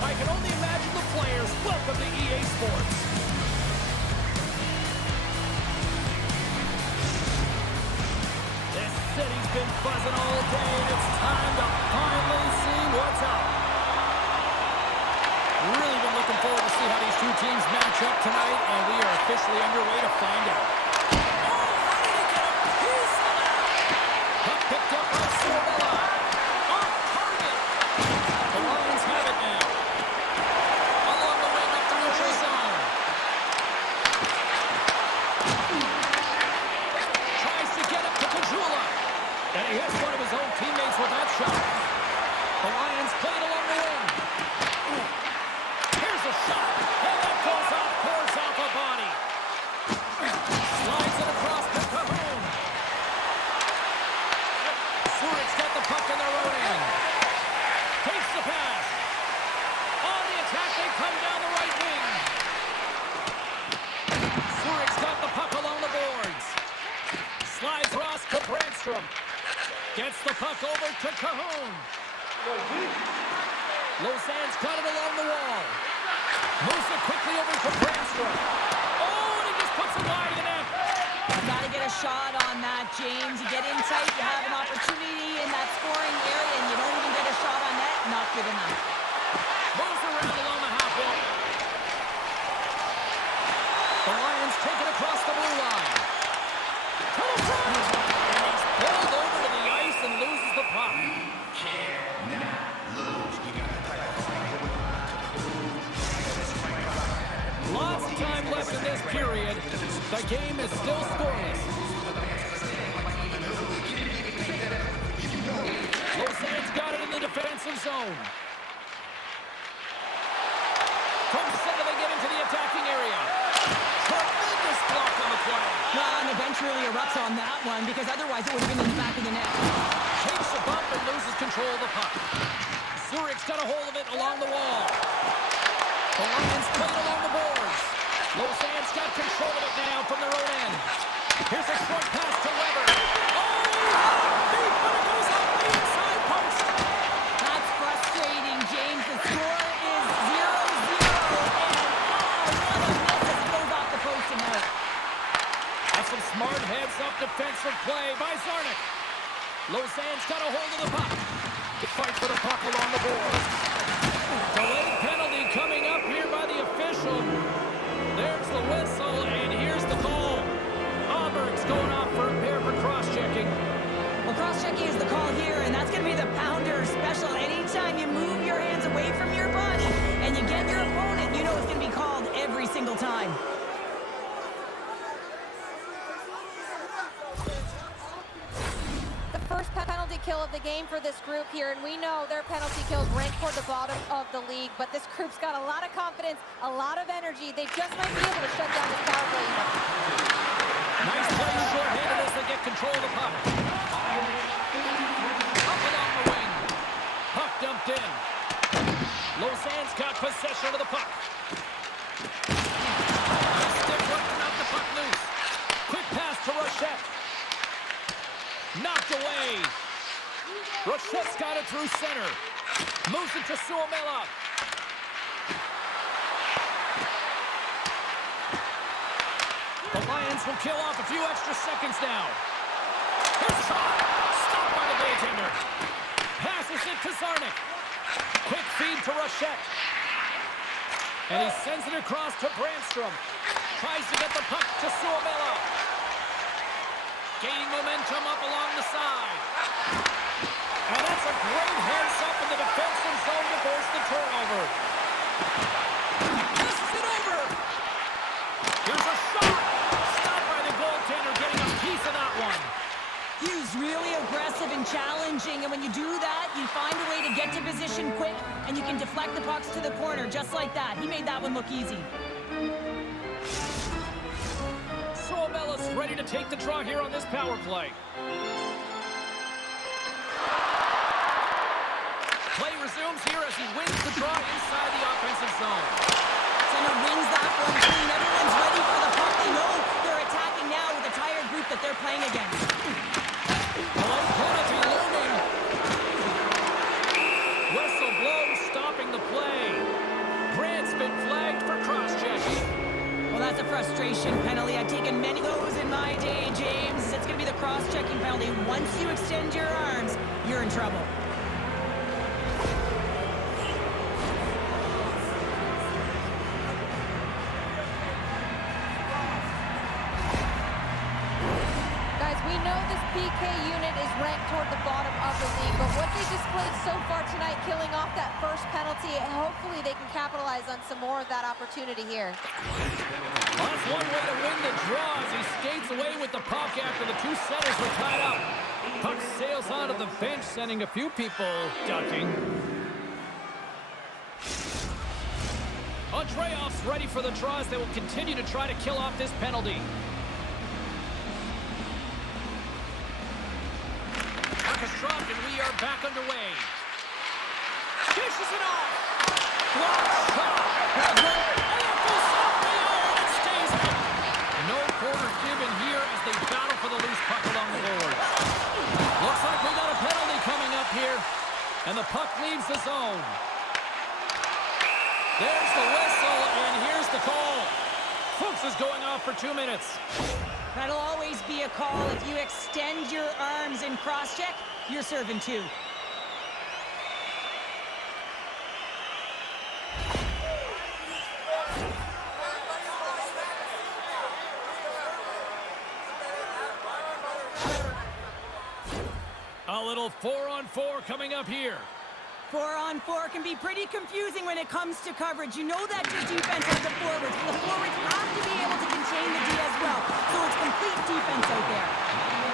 I can only imagine the players. Welcome to EA Sports. This city's been buzzing all day, and it's time to finally see what's up. Really been looking forward to see how these two teams match up tonight, and we are officially underway to find out. Picked up by Sorella. Off target. The Lions have it now. Along the wing up the neutral zone. Tries to get up to Kajula. And he hits one of his own teammates with that shot. The Lions play it along the wing. Here's a shot. And that goes off, pours off a body. Slides it across to Cahoon. Zurich's got the puck in their own end. Takes the pass. On the attack, they come down the right wing. Zurich's got the puck along the boards. Slides Ross to Brandstrom. Gets the puck over to Cahoon. Lausanne's got it along the wall. Moves it quickly over to Brandstrom. Oh, and he just puts it wide of the net. You got to get a shot on that, James. You get in tight, you have an opportunity in that scoring area, and you don't even get a shot on net. Not good enough. Moves around along the half wall. The Lions take it across the blue line. To the front! And he's pulled over to the ice and loses the puck. Lots of time left in this period. The game is still scoreless. Lausanne's got it in the defensive zone. From center, they get into the attacking area. Tremendous block on the play. Well, and the bench really erupts on that one, because otherwise it would have been in the back of the net. Takes a bump and loses control of the puck. Zurich's got a hold of it along the wall. The Lions play it along the boards. Lausanne's got control of it now from their own end. Here's a short pass to Weber. Oh! Deep, but it goes off the inside post. That's frustrating, James. The score is 0-0, and what a miss as it goes off the post and out. That's some smart heads-up defensive play by Zarnik. Lausanne's got a hold of the puck. They fight for the puck along the boards. Delayed penalty coming up here by the official. There's the whistle, and here's the call. Auburn's going off for a pair for cross-checking. Well, cross-checking is the call here, and that's going to be the pounder special. Anytime you move your hands away from your body and you get your opponent, you know it's going to be called every single time. First penalty kill of the game for this group here, and we know their penalty kills rank toward the bottom of the league, but this group's got a lot of confidence, a lot of energy. They just might be able to shut down this power play. Nice play short-handed as they get control of the puck. Up along the wing. Puck dumped in. Lausanne's got possession of the puck. Nice stick working out the puck loose. Quick pass to Rochette. Knocked away. Rochette's got it through center. Moves it to Suomela. The Lions will kill off a few extra seconds now. His shot. Stopped by the goaltender. Passes it to Zarnik. Quick feed to Rochette. And he sends it across to Brandstrom. Tries to get the puck to Suomela. Gaining momentum up along the side. And that's a great heads-up in the defensive zone to force the turnover. Passes it over. Here's a shot. Stopped by the goaltender, getting a piece of that one. He was really aggressive and challenging, and when you do that, you find a way to get to position quick, and you can deflect the pucks to the corner just like that. He made that one look easy. Suomela's ready to take the draw here on this power play. Play resumes here as he wins the draw inside the offensive zone. Center wins that one clean. Everyone's ready for the puck. They know they're attacking now with a tired group that they're playing against. Penalty looming. Whistle blows, stopping the play. extend your arms, you're in trouble. Guys, we know this PK unit is ranked toward the bottom of the league, but what they displayed so far tonight, killing off that first penalty, hopefully they can capitalize on some more of that opportunity here. That's one way to win the draw as he skates away with the puck after the two centers were tied up. Puck sails onto the bench, sending a few people ducking. Andreev's ready for the draws. They will continue to try to kill off this penalty. Puck is dropped and we are back underway. Dishes it off. Block shot. No quarter given here as they battle for the loose puck along the boards. Looks like we got a penalty coming up here. And the puck leaves the zone. There's the whistle, and here's the call. Fuchs is going off for 2 minutes. That'll always be a call. If you extend your arms in cross-check, you're serving two. A little 4-on-4 coming up here. 4-on-4 can be pretty confusing when it comes to coverage. You know that your defense is the forwards. The forwards have to be able to contain the D as well. So it's complete defense out there.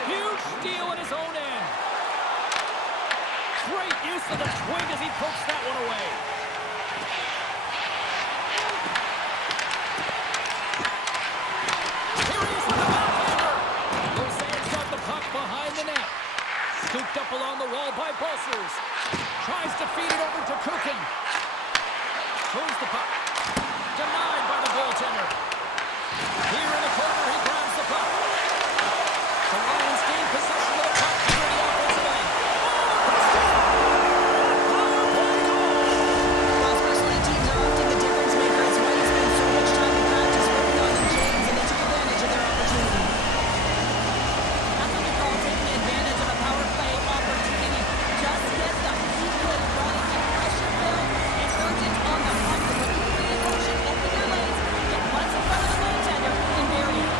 Huge steal at his own end. Great use of the twig as he pokes that one away. Here he is with the backhander. Lausanne's got the puck behind the net. Scooped up along the wall by Bussers. Tries to feed it over to Kukin. Throws the puck. Denied by the goaltender. Here in the corner, he grabs the puck. The Lions gain possession of the puck near the offensive end. While specialty teams are often the difference maker, it's why you spend so much time in practice working on them, James, and they took advantage of their opportunity. That's what we call taking advantage of a power play opportunity. Just get the play running and pressure build and urgent on the puck. And when you create motion, open your lanes, get once in front of the goaltender, and bury it.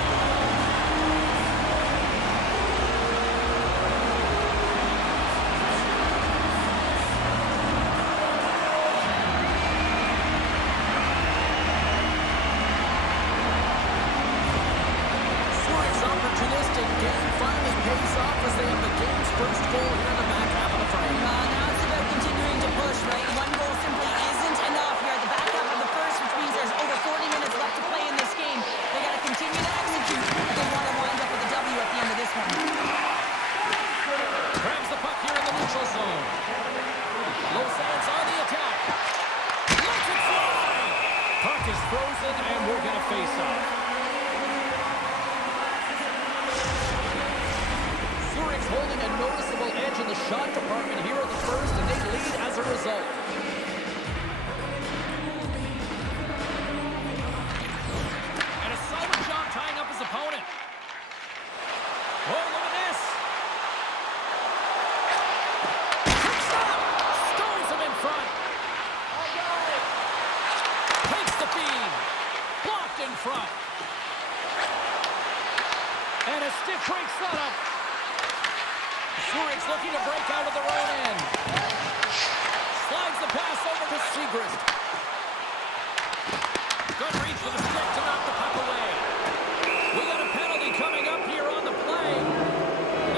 Zurich's opportunistic game finally pays off as they have the game's first goal here in the back half of the frame. Now it's about continuing to push, right? One goal simply isn't enough here at the back half of the first, which means there's over 40 minutes left to play in this game. They got to continue to execute if they want to wind up with a W at the end of this one. Grabs the puck here in the neutral zone. Lausanne's on the attack. Lets it fly! Puck is frozen, and we're going to face off. Zurich's holding a noticeable edge in the shot department here in the first, and they lead as a result. And a solid job tying up his opponent. Oh, look at this. Quick stop. Stones him in front. Takes the feed. Blocked in front. And a stick breaks that up. Zurich's looking to break out of their own end. Slides the pass over to Segrist. Good reach for the stick to knock the puck away. We got a penalty coming up here on the play.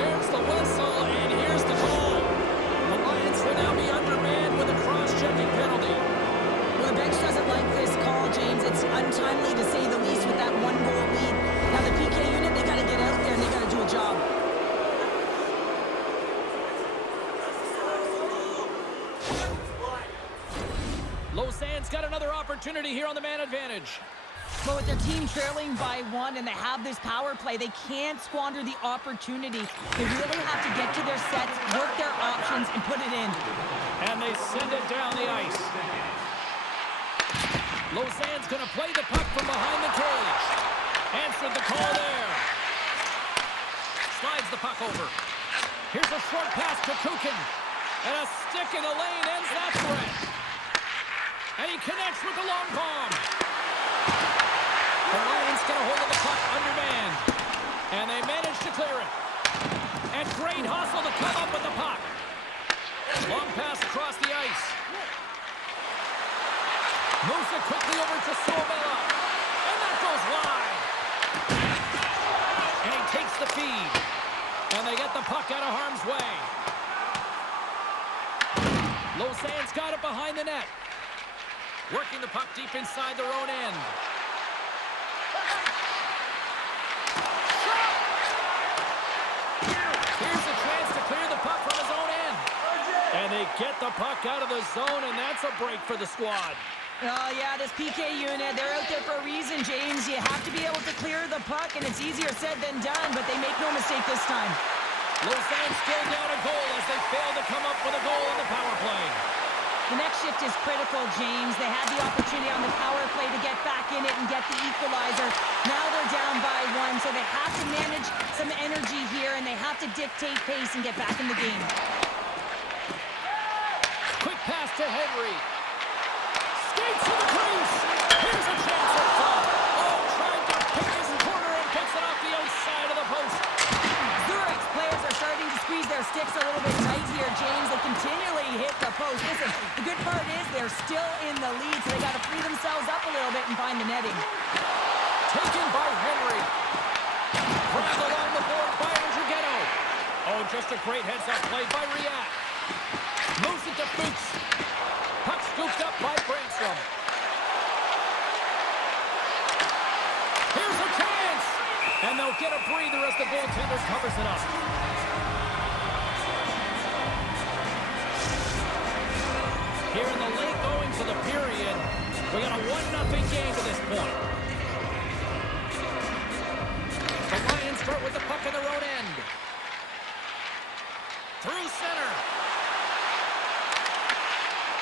There's the whistle, and here's the call. The Lions will now be undermanned with a cross-checking penalty. Well, the bench doesn't like this call, James. It's untimely to say the least with that one-goal lead. Now the PK unit, they got to get out there and they got to do a job. Lausanne's got another opportunity here on the man advantage. But with their team trailing by one and they have this power play, they can't squander the opportunity. They really have to get to their sets, work their options, and put it in. And they send it down the ice. Lausanne's going to play the puck from behind the cage. Answered the call there. Slides the puck over. Here's a short pass to Kukin. And a stick in the lane ends that threat. And he connects with the long bomb. The Lions get a hold of the puck undermanned. And they manage to clear it. And great hustle to come up with the puck. Long pass across the ice. Moves it quickly over to Sobella. And that goes wide. And he takes the feed. And they get the puck out of harm's way. Lausanne's got it behind the net. Working the puck deep inside their own end. Here's a chance to clear the puck from his own end. And they get the puck out of the zone, and that's a break for the squad. Oh, yeah, this PK unit, they're out there for a reason, James. You have to be able to clear the puck, and it's easier said than done, but they make no mistake this time. Lausanne still down a goal as they fail to come up with a goal on the power play. The next shift is critical, James. They had the opportunity on the power play to get back in it and get the equalizer. Now they're down by 1, so they have to manage some energy here, and they have to dictate pace and get back in the game. Quick pass to Henry. Skates to the crease. Here's a chance at top. Oh, trying to pick his corner and picks it off the outside of the post. Zurich's players are starting to squeeze their sticks a little bit tight here, James. They continually hit the post. Listen, the good part is they're still in the lead, so they got to free themselves up a little bit and find the netting. Taken by Henry. Grabbed along the board by Andrighetto. Oh, just a great heads-up play by Riat. Moves it to Fuchs. Puck scooped up by Brandstrom. Here's a chance! And they'll get a breather as the goaltender covers it up. Here in the late going to the period, we got a 1-0 game to this point. The Lions start with the puck in their own end. Through center.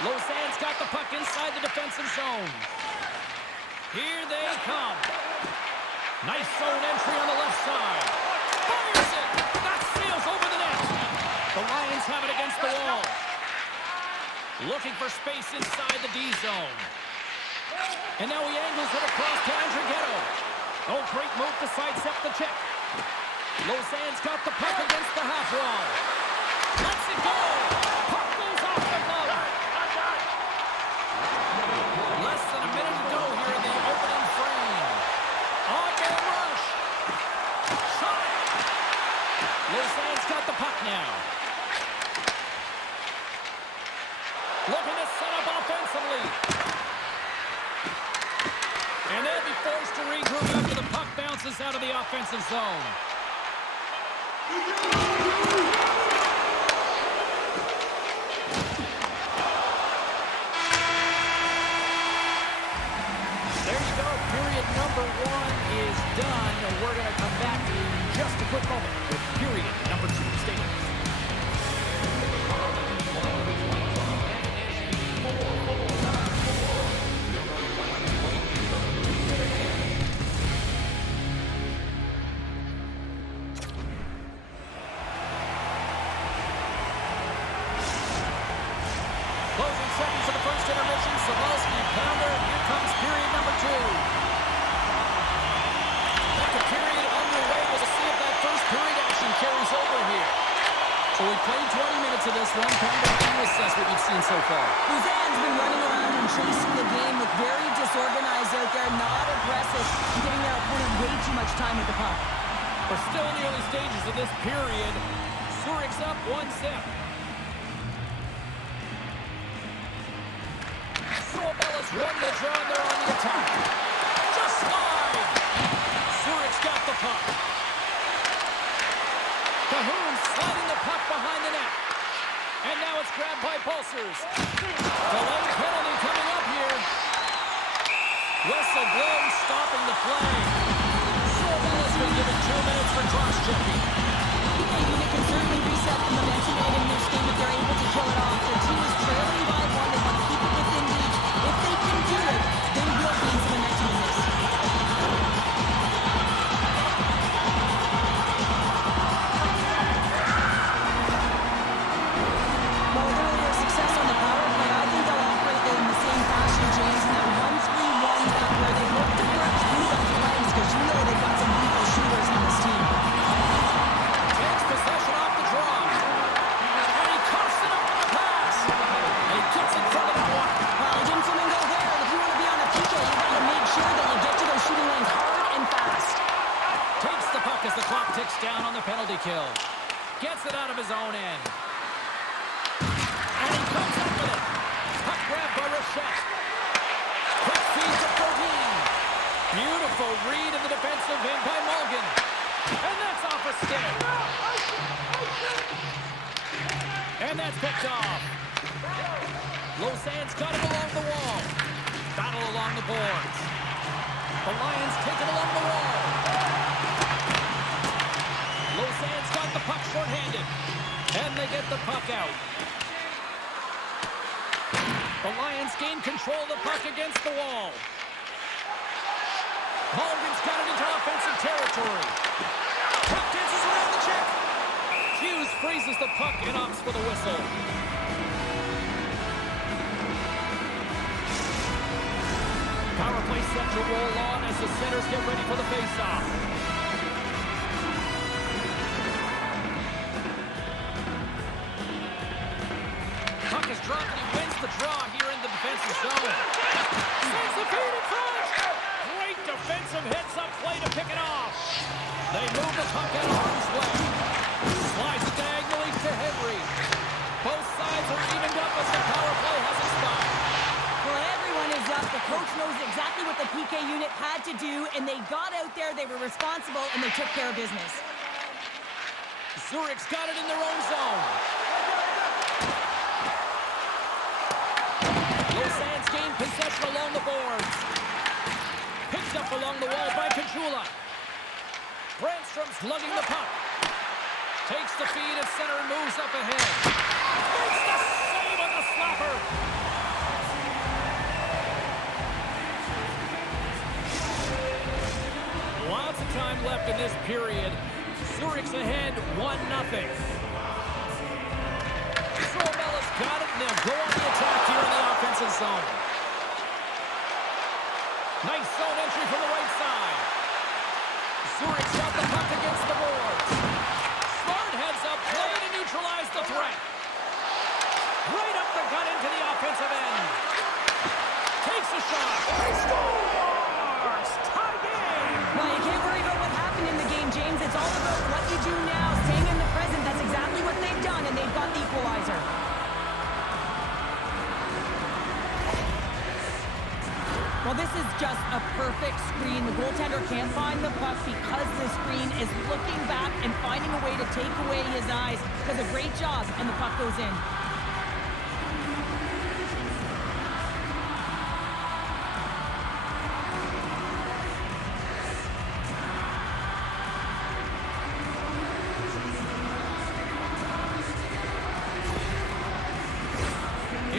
Lausanne's got the puck inside the defensive zone. Here they come. Nice zone entry on the left side. Fires it. That sails over the net. The Lions have it against the wall. Looking for space inside the D zone. And now he angles it across to Andrighetto. Oh, great move to sidestep the check. Lausanne's got the puck against the half wall. Lets it go. Puck goes off the glove. Less than a minute to go here in the opening frame. On-man rush. Shot. Lausanne's got the puck now. Looking to set up offensively. And they'll be forced to regroup after the puck bounces out of the offensive zone. There you go. Period number 1 is done. And we're going to come back in just a quick moment with period number 2. Stay with us. Closing seconds of the first intermission. Savalski, pounder. Here comes period number 2. Got the period underway. We'll see if that first period action carries over here. So we played 20 minutes of this one. Pounder, how do you assess what you've seen so far? Lausanne's been running around and chasing the game, look very disorganized out there, not aggressive, and giving their opponent way too much time with the puck. We're still in the early stages of this period. Zurich's up 1-0. Sobella's won the draw, and they're on the attack. Just slide! Zurich's got the puck. Cahoon sliding the puck behind the net. And now it's grabbed by Pulsers. Delayed penalty coming up here. Whistle blows, stopping the play. Sobella's been given 2 minutes for cross-checking. The unit can certainly reset the momentum in this game if they're able to kill it off. Their team is trailing by 1. They want to keep it within reach. If they can do it, they will gain some momentum in this. check. Quick feed to Protein. Beautiful read in the defensive end by Mulligan. And that's off a stick. And that's picked off. Lausanne's got it along the wall. Battle along the boards. The Lions take it along the wall. Lausanne's got the puck short-handed. And they get the puck out. The Lions gain control of the puck against the wall. Mulligan's got it into offensive territory. Puck dances around the check. Hughes freezes the puck and opts for the whistle. Power play set to roll on as the centers get ready for the faceoff. Puck is dropped and he wins the draw here in the defensive zone. Sends the feed in front. Great defensive heads-up play to pick it off. They move the puck out of harm's way. Slides it diagonally to Henry. Both sides are evened up as the power play has expired. Well, everyone is up. The coach knows exactly what the PK unit had to do, and they got out there, they were responsible, and they took care of business. Zurich's got it in their own zone. Lausanne's gained possession along the boards. Picked up along the wall by Kachula. Brandstrom's lugging the puck. Takes the feed at center and moves up ahead. Makes the save on the slapper. Lots of time left in this period. Zurich's ahead 1-0. Sorbella's got it, and they'll go on the attack here in the offensive zone. Nice zone entry from the right side. Zurich's got the puck against the boards. Smart heads up, play to neutralize the threat. Right up the gut into the offensive end. Takes a shot. He scores! Tie game! Well, you can't worry about what happened in the game, James. It's all about what you do now, staying in the present. That's exactly what they've done, and they've got the equalizer. Well, this is just a perfect screen. The goaltender can't find the puck because the screen is looking back and finding a way to take away his eyes. Does a great job, and the puck goes in.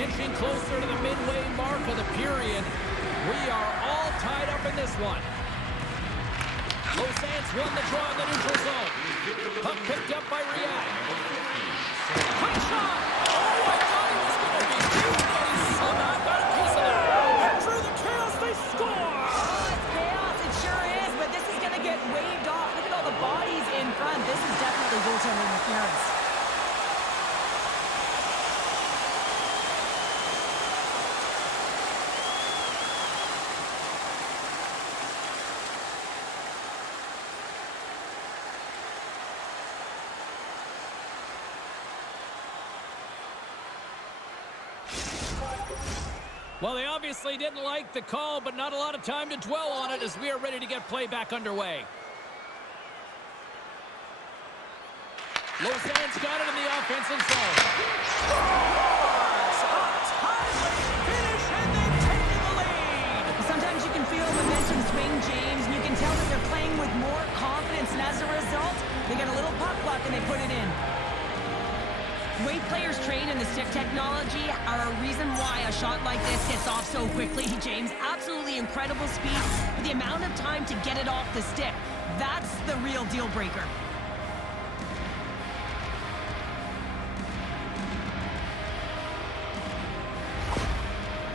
Inching closer to the midway mark of the period. We are all tied up in this one. Lausanne's won the draw in the neutral zone. Puck picked up by Riad. Quick shot! Oh, I thought he was going to be huge, but he somehow got a piece of it. And through the chaos, they score! Oh, it's chaos. It sure is, but this is going to get waved off. Look at all the bodies in front. This is definitely goaltender interference. Well, they obviously didn't like the call, but not a lot of time to dwell on it as we are ready to get play back underway. Lausanne's got it in the offensive zone. Scores! A timely finish, and they've taken the lead. Sometimes you can feel momentum swing, James, and you can tell that they're playing with more confidence, and as a result, they get a little puck luck and they put it in. The way players train in the stick technology are a reason why a shot like this gets off so quickly, James. Absolutely incredible speed, but the amount of time to get it off the stick, that's the real deal breaker.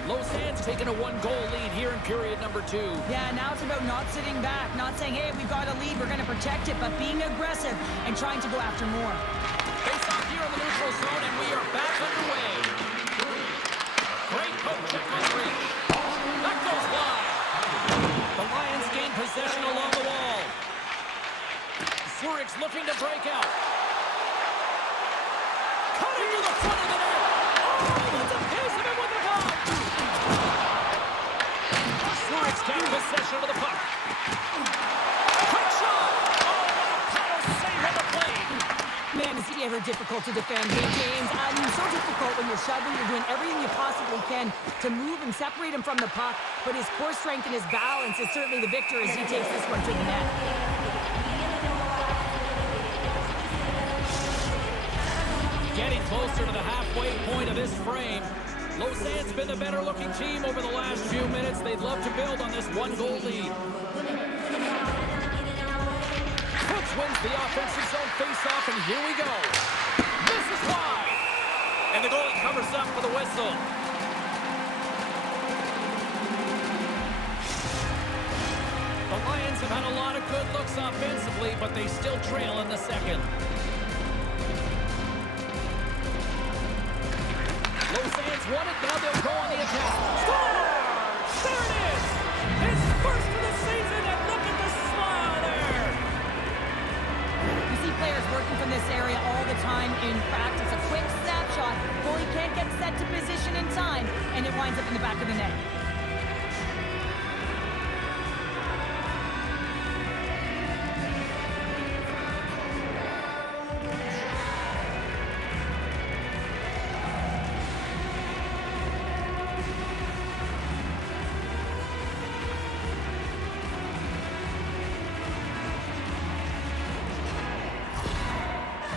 Lausanne's taken a one-goal lead here in period number 2. Yeah, now it's about not sitting back, not saying, hey, we've got a lead, we're going to protect it, but being aggressive and trying to go after more. Face off here in the neutral zone, and we are back underway. Great poke check on the reach. That goes wide. The Lions gain possession along the wall. Zurich's looking to break out. Cutting to the front of the net. Oh, that's a piece of it with the puck. possession of the puck. Quick shot! Oh, what a power save on the play! Man, is he ever difficult to defend. Hey, James, so difficult when you're shoving. You're doing everything you possibly can to move and separate him from the puck. But his core strength and his balance is certainly the victor as he takes this one to the net. Getting closer to the halfway point of this frame. Lausanne's been the better-looking team over the last few minutes. They'd love to build on this one-goal lead. Cooks wins the offensive zone face-off, and here we go. This is wide. And the goalie covers up for the whistle. The Lions have had a lot of good looks offensively, but they still trail in the second. Lausanne's won it, now they'll go on the attack. Score! There it is! His first of the season, and look at the smile there! You see players working from this area all the time in practice. A quick snapshot, goalie can't get set to position in time, and it winds up in the back of the net.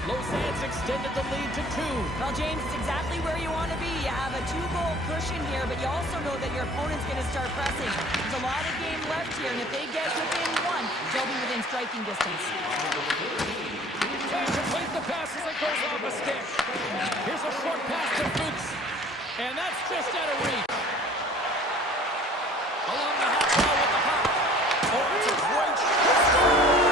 Lausanne's extended the lead to 2. Well, James, it's exactly where you want to be. You have a 2-goal cushion here, but you also know that your opponent's going to start pressing. There's a lot of game left here, and if they get within 1, they'll be within striking distance. Can't complete the pass as it goes off a stick. Here's a short pass to Fuchs, and that's just out of reach. Along the half wall with the puck. Oh, it's a great shot.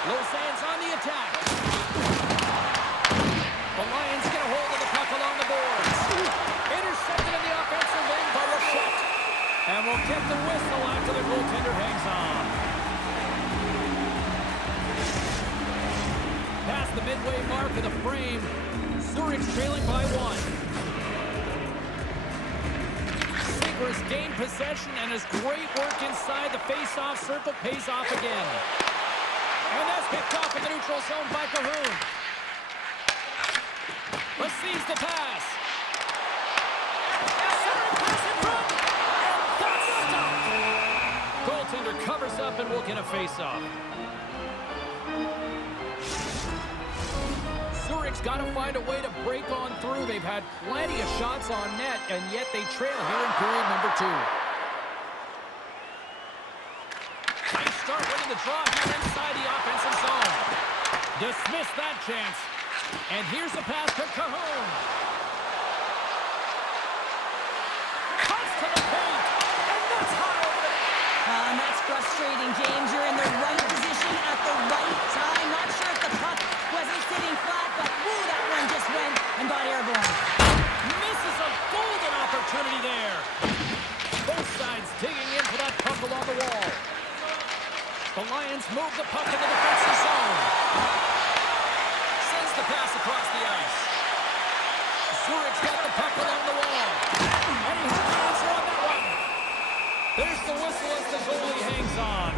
Lausanne's on the attack. The Lions get a hold of the puck along the boards. Intercepted in the offensive end by Rochette. And will get the whistle after the goaltender hangs on. Past the midway mark of the frame, Zurich's trailing by 1. Sigris gained possession, and his great work inside the face-off circle pays off again. And that's picked off in the neutral zone by Cahoon. Receives the pass. Center pass in front. And that's stopped. Goaltender covers up and will get a face-off. Zurich's got to find a way to break on through. They've had plenty of shots on net, and yet they trail here in period number 2. Nice start winning the draw here inside the offensive zone. Dismiss that chance. And here's a pass to Cahoon. Cuts to the paint. And that's high over the net. And that's frustrating, James. You're in the right position at the right time. Not sure if the puck wasn't sitting flat, but woo, that one just went and got airborne. Misses a golden opportunity there. Both sides digging in for that puck along the wall. The Lions move the puck in the defensive zone. Sends the pass across the ice. Zurich's got the puck along the wall. And he has the answer on that one. There's the whistle as the goalie hangs on.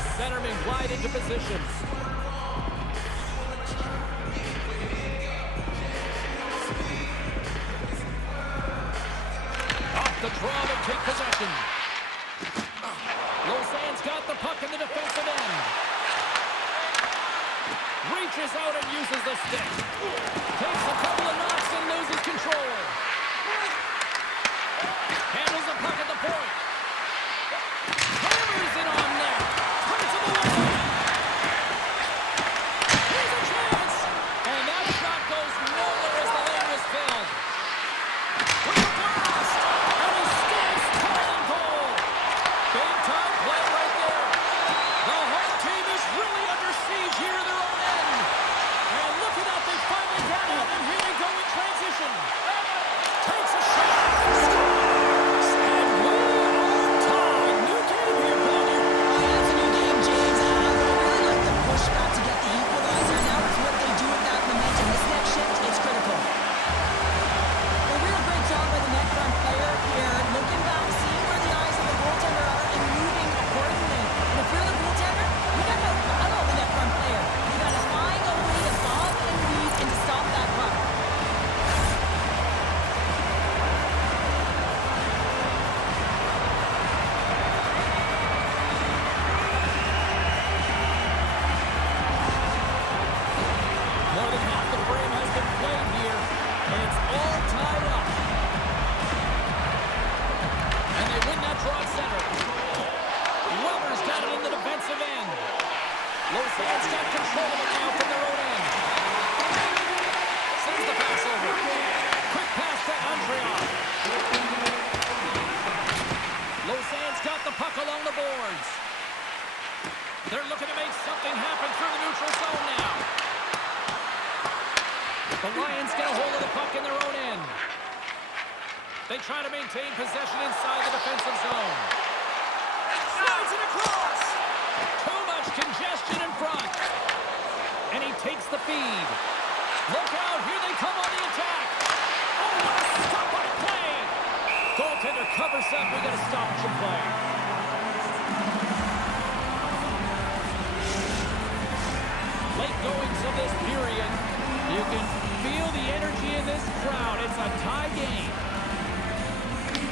The centermen glide into position. Off the draw to take possession. Lausanne's got the puck in the defensive end. Reaches out and uses the stick. Takes a couple of knocks and loses control. Handles the puck at the point. Hammers it on net. Turns it away. Here's a chance. And that shot goes nowhere as the lane was filled. With the blast. And he stands tall and cold. Big time play right there. The home team is really under siege here in their own end. And look at that. They finally got it. And here they go in transition. Takes a shot. Scores. And we are tied. New game here, Bobby. Oh, yeah, it's a new game, James. I really like the pushback to get the equalizer. Now it's what they do with that momentum. This next shift is critical. A real great job by the net front player here. Looking back, seeing where the eyes of the goaltender are and moving accordingly. And if you're the goaltender, you got to follow the net front player. You got to find a way to bob and weave and to stop that puck. More than half the frame has been played here, and it's all tied up. And they win that draw at center. Weber's got it in the defensive end. Lausanne's got control of it now from their own end. Sends the pass over. Quick pass to Andreoff. Lausanne's got the puck along the boards. They're looking to make something happen through the neutral zone now. The Lions get a hold of the puck in their own end. They try to maintain possession inside the defensive zone. Slides it across. Too much congestion in front. And he takes the feed. Look out, here they come on the attack. Oh, what a stop-up play. Goaltender covers up. We got a stoppage in play. Late goings of this period. You can feel the energy in this crowd. It's a tie game.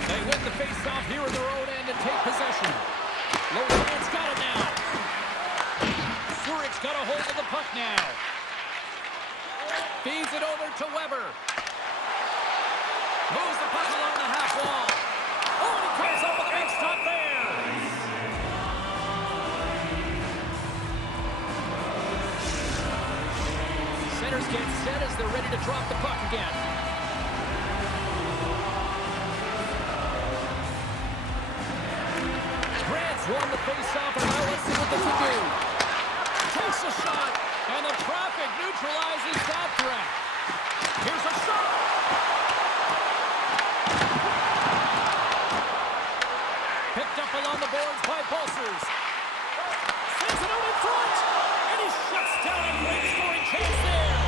They win the face-off here in their own end and take possession. Lausanne's got it now. Zurich's got a hold of the puck now. Feeds it over to Weber. Moves the puck along the half wall. Oh, and he comes up with a big stop there. Centers get set as they're ready to drop the puck again. Grant's won the face-off, and now let's see what they can do. Takes a shot, and the traffic neutralizes that threat. Here's a shot. Picked up along the boards by Pulsers. Sends it out in front, and he shuts down a great scoring chance there.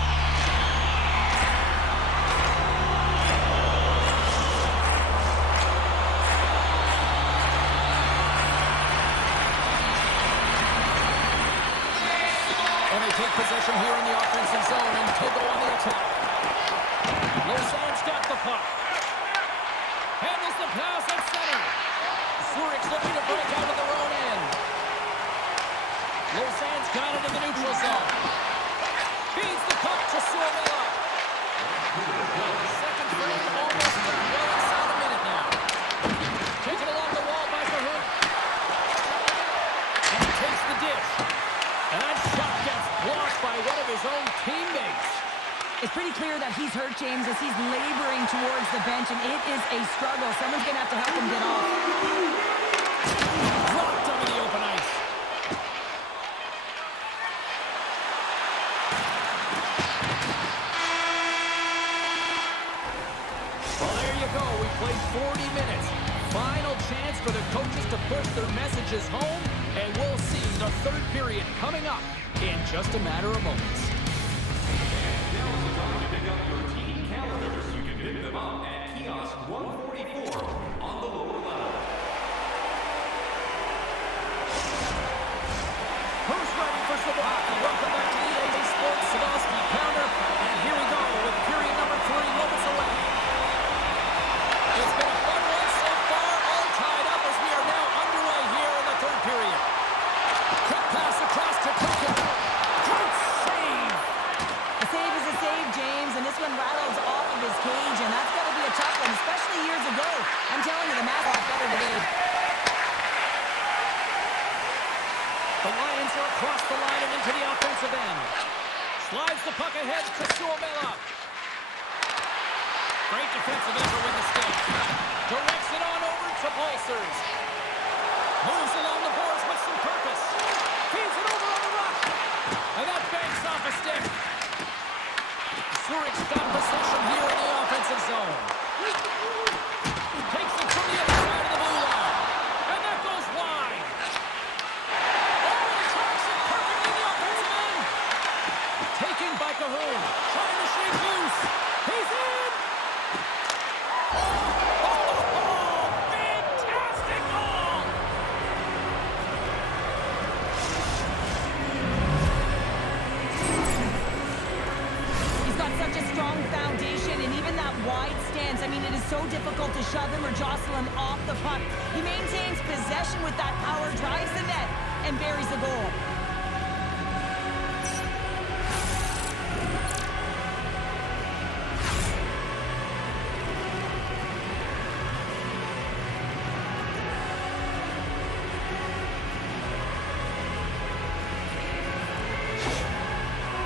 And they take possession here in the offensive zone and take it on the attack. Lausanne's got the puck. Handles the pass at center. Zurich's looking to break out of their own end. Lausanne's got it in the neutral zone. Feeds the puck to Sormella. Second frame almost well inside a minute now. Taken along the wall by Verhoek. And he takes the dish. And that shot gets blocked by one of his own teammates. It's pretty clear that he's hurt, James, as he's laboring towards the bench, and it is a struggle. Someone's going to have to help him get off. Blocked over the open ice. Well, there you go. We played 40 minutes. Final chance for the coaches to push their messages home, and we'll see the third period coming up in just a matter of moments. Pick up your team calendars. You can pick them up at kiosk 144 on the lower level. this one rattles off of his cage, and that's got to be a tough one, especially years ago. I'm telling you, the math is better today. The Lions are across the line and into the offensive end. Slides the puck ahead to Suomela. Great defensive effort with the stick. Directs it on over to Pulsers. Moves along the boards with some purpose. Feeds it over on the rush. And that banks off a stick. Zurich's got possession here in the offensive zone. Takes it from the other side of the blue line. And that goes wide. Over the tracks it perfectly in the offensive end. Taken by Cahoon. Trying to shake loose. He's in. Fantastic goal. He's got such a strong foundation, and even that wide stance, I mean, it is so difficult to shove him or jostle him off the puck. He maintains possession with that power, drives the net, and buries the goal.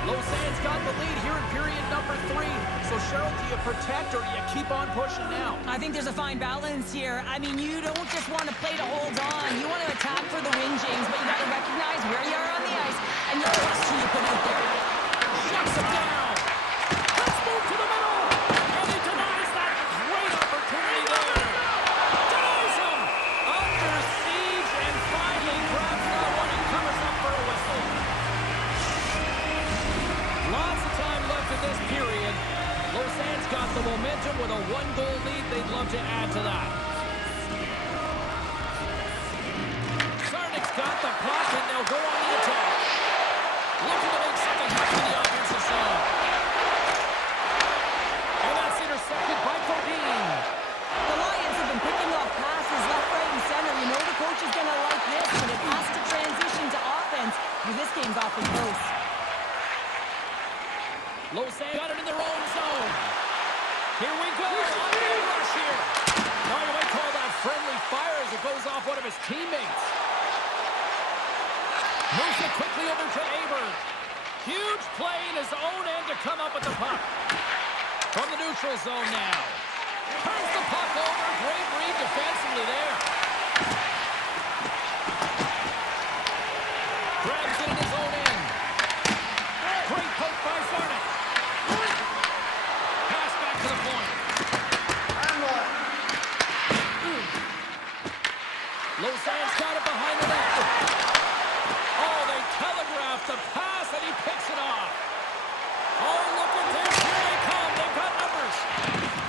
Lausanne's got the lead here in period number 3. So, Cheryl, do you protect or do you keep on pushing now? I think there's a fine balance here. I mean, you don't just want to play to hold on. You want to attack for the win, James, but you got to recognize where you are on the ice and you trust who you put out there. Shuts it down. Let's move to the middle. And he denies that great opportunity there. Denies him. Under siege and finally grabs that one and covers up for a whistle. Lots of time left in this period. Lausanne's got the momentum with a 1-goal lead. They'd love to add to that. Sarnik's got the puck, and they'll go on the attack. Looking to make something happen in the offensive zone. And that's intercepted by Bodine. The Lions have been picking off passes left, right, and center. You know the coach is going to like this, but it has to transition to offense, because this game's awfully close. Lausanne got it in their own zone. Here we go. On the rush here. Now you might call that friendly fire as it goes off one of his teammates. Moves it quickly over to Aber. Huge play in his own end to come up with the puck. From the neutral zone now. Turns the puck over. Great read defensively there. Grabs it in his own end. Great poke by Zarnik. Pass back to the point. Lausanne's got it behind the net. Oh, they telegraphed the pass, and he picks it off. Oh, look at this. Here they come. They've got numbers.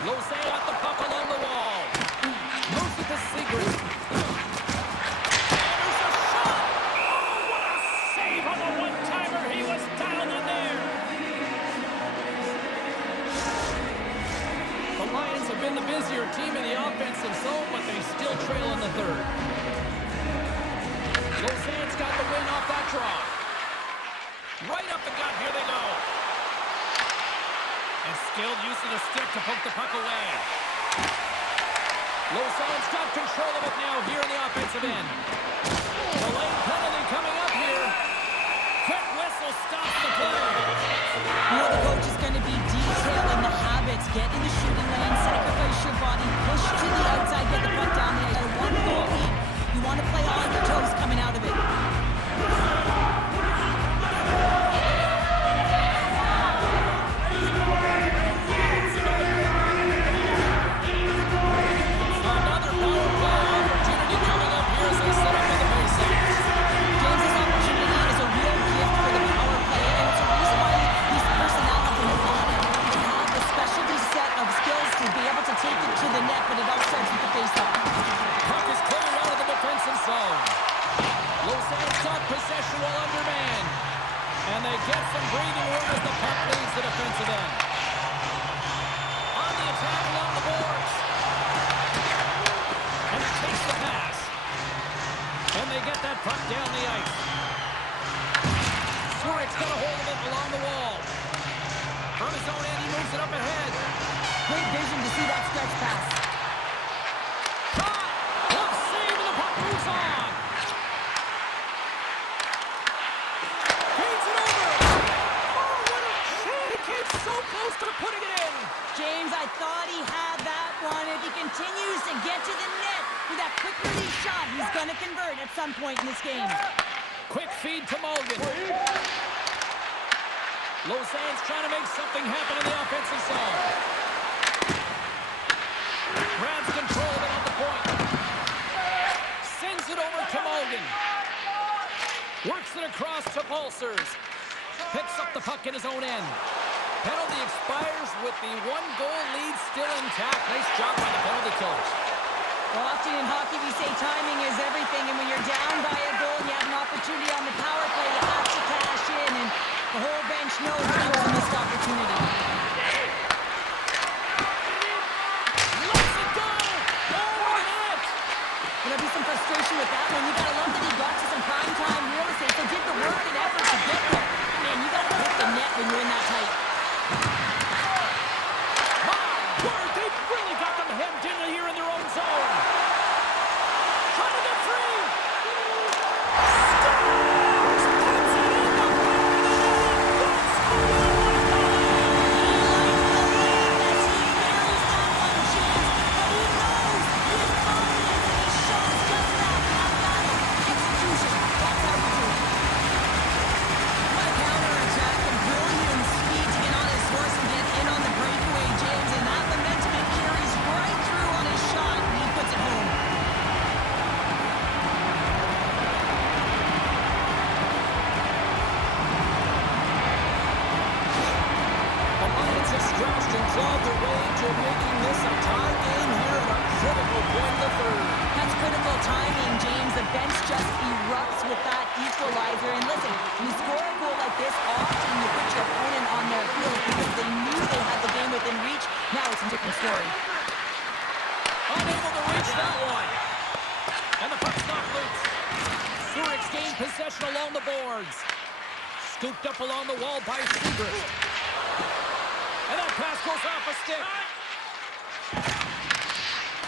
Lausanne got the puck along the wall. Moves it to Seagreen. And there's a shot. Oh, what a save on the one-timer. He was down in there. The Lions have been the busier team in the offensive zone, but they still trail in the third. Lausanne's got the win off that draw. Right up the gut, here they go. And skilled use of the stick to poke the puck away. Lausanne's got control of it now here in the offensive end. The late penalty coming up here. Quick whistle stops the play. You know, the coach is going to be detailing the habits. Get in the shooting lane, sacrifice your body, push to the outside, get the puck down the ice. A 1-goal lead. You want to play on your toes coming out of it. Another power play opportunity coming up here as they set up for the faceoff. James's opportunity is a real gift for the power play, and it's a reason why these personnel have been brought in to have the specialty set of skills to be able to take it to the net, but it all starts with the faceoff. Puck is cleared out of the defensive zone. Lausanne's got possession while undermanned. And they get some breathing room as the puck leaves the defensive end. On the attack along the boards. And it takes the pass. And they get that puck down the ice. Zurich's got a hold of it along the wall. From his own end, he moves moves it up ahead. Great vision to see that stretch pass. Caught! Tough save, and the puck moves on. Gains it over. Oh, what a chance! He came so close to putting it in. James, I thought he had that one. If he continues to get to the net with that quick release shot, he's going to convert at some point in this game. Quick feed to Mulligan. Lausanne's trying to make something happen in the offensive zone. Grabs control of it at the point. Sends it over to Mulligan. Works it across to Pulsers. Picks up the puck in his own end. Penalty expires with the one-goal lead still intact. Nice job by the penalty killers. Well, often in hockey we say timing is everything, and when you're down by a goal and you have an opportunity on the power play, you have to cash in, and the whole bench knows that was a missed opportunity. Lets it go! Over the net! There'll be some frustration with that one. You gotta love that he got to some primetime real estate, so did the work and effort to get there. Man, you gotta hit the net when you're in that tight. My word, they've really got them hemmed in here in their own zone. Trying to get free! Scratched and clawed their way into making this a tie game here at a critical point in the third. That's critical timing, James. The bench just erupts with that equalizer. And listen, when you score a goal like this, often you put your opponent on their heels because they knew they had the game within reach. Now it's a different story. Unable to reach that one. And the puck's knocked loose. Zurich's gained possession along the boards. Scooped up along the wall by Seagrist. And that pass goes off a stick.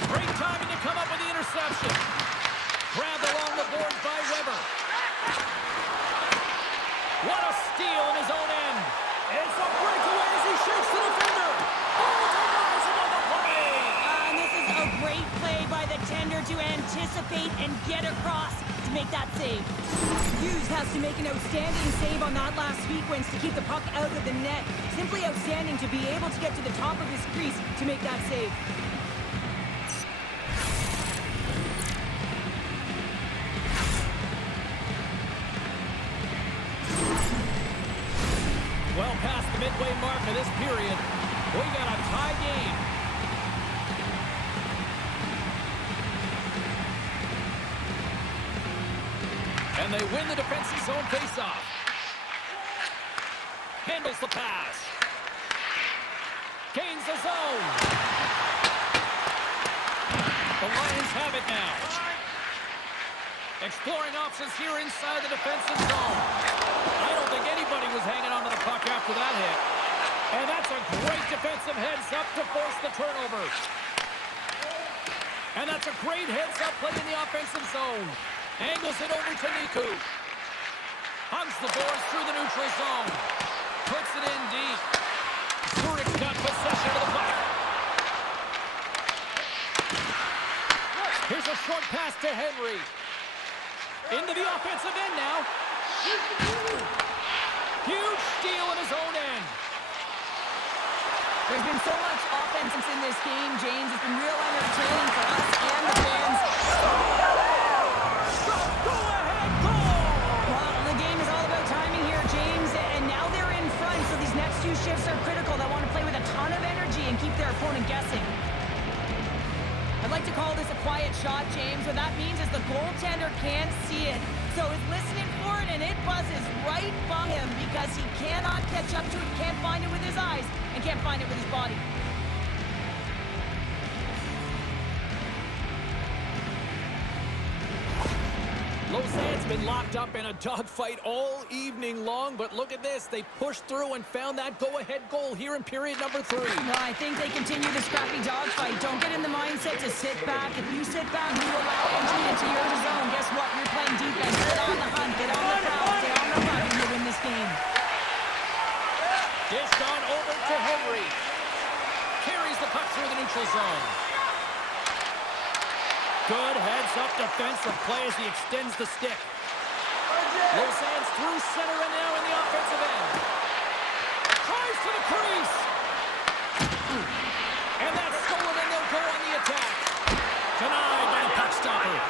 Great timing to come up with the interception. Grabbed along the boards by Weber. What a steal in his own end. It's a breakaway as he shakes the defender. Oh, it's a rise on the play. And this is a great play by the tender to anticipate and get across to make that save. Hughes has to make an outstanding save on that last sequence to keep the puck out of the net. Simply outstanding to be able to get to the top of his crease to make that save. Well past the midway mark of this period, we got a tie game. And they win the defensive zone faceoff. Handles the pass. Gains the zone. The Lions have it now. Exploring options here inside the defensive zone. I don't think anybody was hanging on to the puck after that hit. And that's a great defensive heads-up to force the turnover. And that's a great heads-up play in the offensive zone. Angles it over to Niku. Hugs the boards through the neutral zone. Puts it in deep. Zurich got possession of the puck. Here's a short pass to Henry. Into the offensive end now. Huge steal in his own end. There's been so much offense in this game, James. It's been real entertaining for us and the fans. Go-ahead goal! Well, the game is all about timing here, James, and now they're in front, so these next two shifts are critical. They want to play with a ton of energy and keep their opponent guessing. I'd like to call this a quiet shot, James. What that means is the goaltender can't see it. So he's listening for it, and it buzzes right by him because he cannot catch up to it, can't find it with his eyes, and can't find it with his body. Lausanne's been locked up in a dogfight all evening long, but look at this. They pushed through and found that go-ahead goal here in period number 3. No, I think they continue the scrappy dogfight. Don't get in the mindset to sit back. If you sit back, you allow entry into your zone. Guess what? You're playing defense. Get on the hunt. Get on the prowl. Stay on the run, and you win this game. Dished on over to Henry. Carries the puck through the neutral zone. Good heads-up defensive play as he extends the stick. Lausanne's through center and now in the offensive end. Tries to the crease. And that's stolen, and they'll go on the attack. Denied by the puck stopper.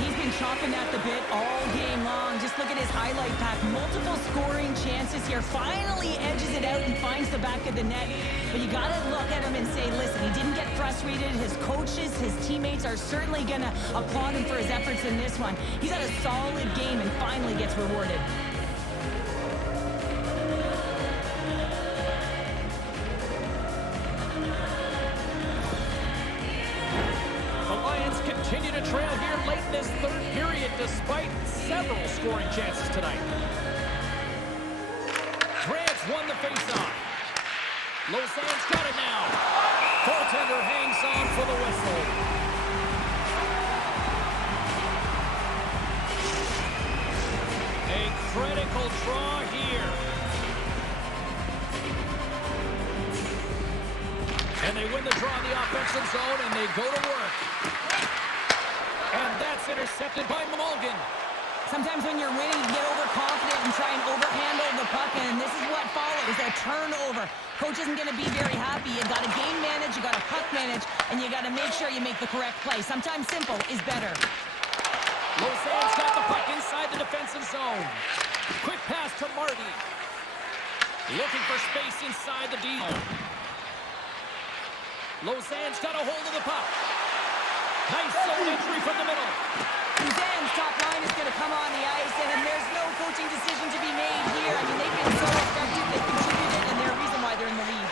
He's been chopping at the bit all game long. Just look at his highlight pack. Multiple scoring chances here. Finally edges it out and finds the back of the net. But you got to look at him and say, listen, he didn't get frustrated. His coaches, his teammates are certainly going to applaud him for his efforts in this one. He's had a solid game and finally gets rewarded. Continue to trail here late in this third period despite several scoring chances tonight. Grant's won the faceoff. Lausanne's got it now. Goaltender hangs on for the whistle. A critical draw here. And they win the draw in the offensive zone, and they go to work. And that's intercepted by Mulligan. Sometimes when you're winning, you get overconfident and try and overhandle the puck, and this is what follows, a turnover. Coach isn't going to be very happy. You got to game manage, you got to puck manage, and you got to make sure you make the correct play. Sometimes simple is better. Lausanne's got the puck inside the defensive zone. Quick pass to Marty. Looking for space inside the D zone. Lausanne's got a hold of the puck. Nice zone entry from the middle. Lausanne's top line is going to come on the ice, and there's no coaching decision to be made here. I mean, they've been so effective, they've contributed, and they're a reason why they're in the lead.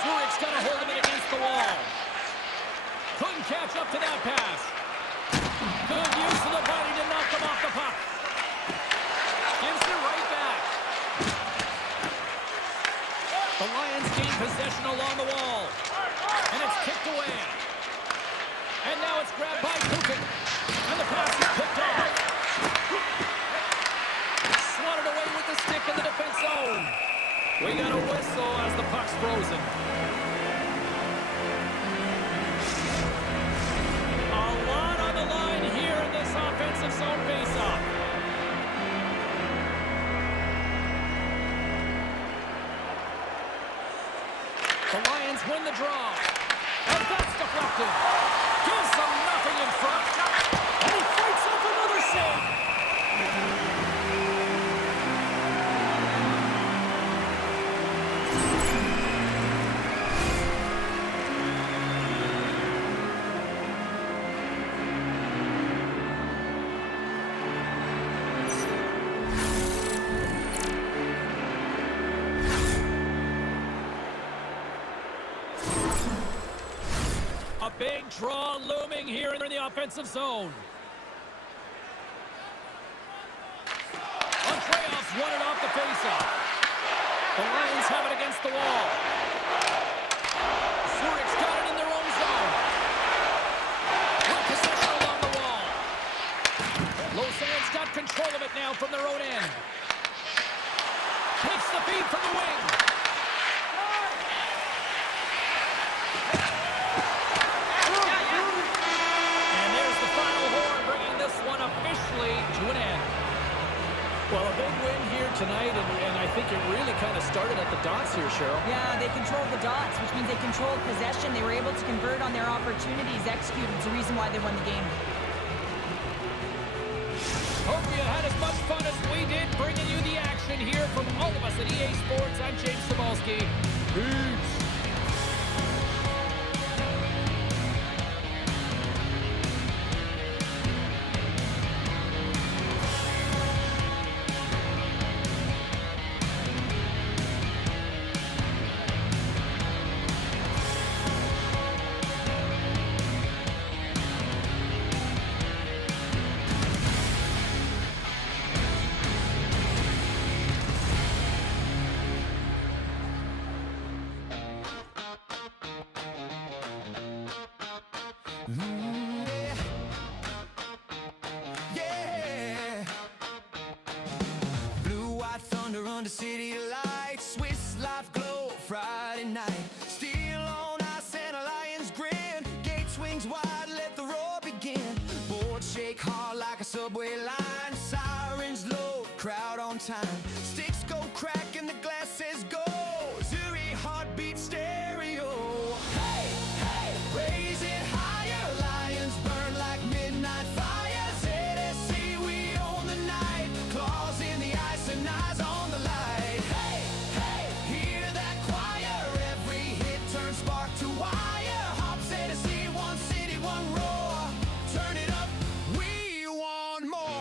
Zurich's got a hold of it against the wall. Couldn't catch up to that pass. Good use of the body to knock them off the puck. Gives it right back. The Lions gain possession along the wall. And it's kicked away. And now it's grabbed by Kukin. And the pass is picked off. Swatted away with the stick in the defense zone. We got a whistle as the puck's frozen. A lot on the line here in this offensive zone faceoff. The Lions win the draw. And that's deflected. Gives them nothing in front. And he fights off another save. A big draw looming here in the offensive zone. Andreev's won it off the faceoff. The Lions have it against the wall. Zurich's got it in their own zone. With possession along the wall. Lausanne's got control of it now from their own end. Takes the feed from the wing. To an end. Well, a big win here tonight, and I think it really kind of started at the dots here, Cheryl. Yeah, they controlled the dots, which means they controlled possession. They were able to convert on their opportunities, executed. It's the reason why they won the game. Hope you had as much fun as we did bringing you the action here from all of us at EA Sports. I'm James Cebulski. Peace. time. Sticks go crack and the glasses go. Zuri heartbeat stereo. Hey, hey, raise it higher. Lions burn like midnight fire. ZSC, we own the night. Claws in the ice and eyes on the light. Hey, hey, hear that choir. Every hit turns spark to wire. Hop ZSC, one city, one roar. Turn it up, we want more.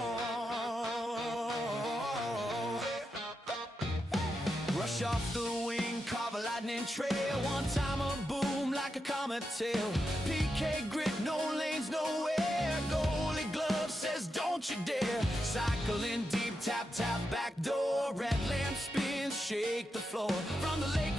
Rush off the wing, carve a lightning trail. One time a boom like a comet tail. PK grit, no lanes, nowhere. Goalie glove says don't you dare. Cycling deep, tap, tap, back door. Red lamp spins, shake the floor. From the lake